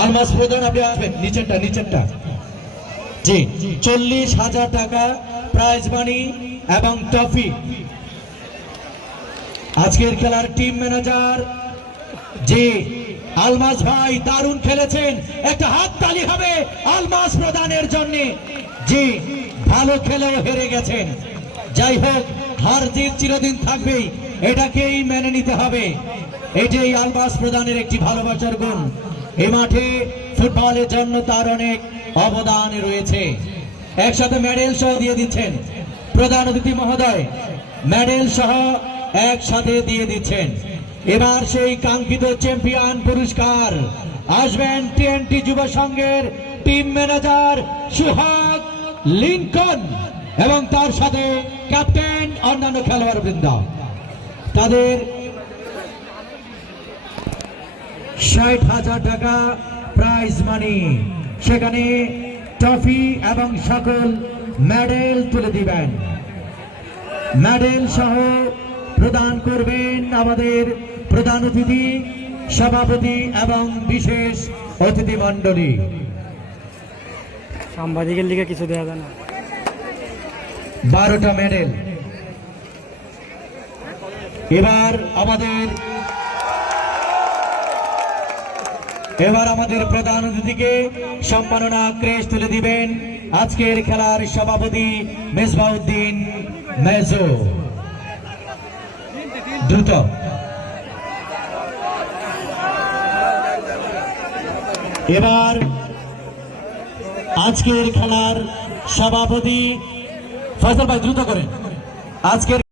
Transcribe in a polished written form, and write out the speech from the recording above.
আলমাস প্রধান আপনি আসবেন, নিচেরটা জি। 40,000 টাকা প্রাইজ মানি এবং ট্রফি। আজকের খেলার টিম ম্যানেজার জি আলমাস ভাই দারুণ খেলেছেন, একটা হাত তালি হবে আলমাস প্রধানের জন্য। জি ভালো খেলেও হেরে গেছেন, যাই হোক হার জিত চিরদিন থাকবেই, এটাকেই মেনে নিতে হবে। এটাই আলমাস প্রধানের একটি ভালোবাসার গুণ। এই মাঠে ফুটবলের জন্য তার অনেক অবদান রয়েছে। একসাথে মেডেল সহ দিয়ে দিচ্ছেন প্রধান অতিথি মহোদয়, মেডেল সহ একসাথে দিয়ে দিচ্ছেন। এবার সেই কাঙ্ক্ষিত চ্যাম্পিয়ন পুরস্কার আসবেন টিএনটি যুব সংঘের টিম ম্যানেজার সুহাগ লিঙ্কন এবং তার সাথে ক্যাপ্টেন অন্যান্য খেলোয়াড় বৃন্দ। তাদের 60,000 টাকা প্রাইজ মানি, সেখানে ট্রফি এবং সকল মেডেল তুলে দিবেন। মেডেল সহ প্রদান করবেন আমাদের প্রধান অতিথি, সভাপতি এবং বিশেষ অতিথি মণ্ডলী। সাংবাদিকের লিগে কিছু দেওয়া যায় না। 12টা মেডেল। এবার আমাদের প্রধান অতিথিকে সম্মাননা ক্রেস্ট তুলে দিবেন আজকের খেলার সভাপতি মেজবাউদ্দিন মেজো। দ্রুত এবার আজকের খেলার সভাপতি ফয়সাল ভাই দ্রুত করেন। আজকের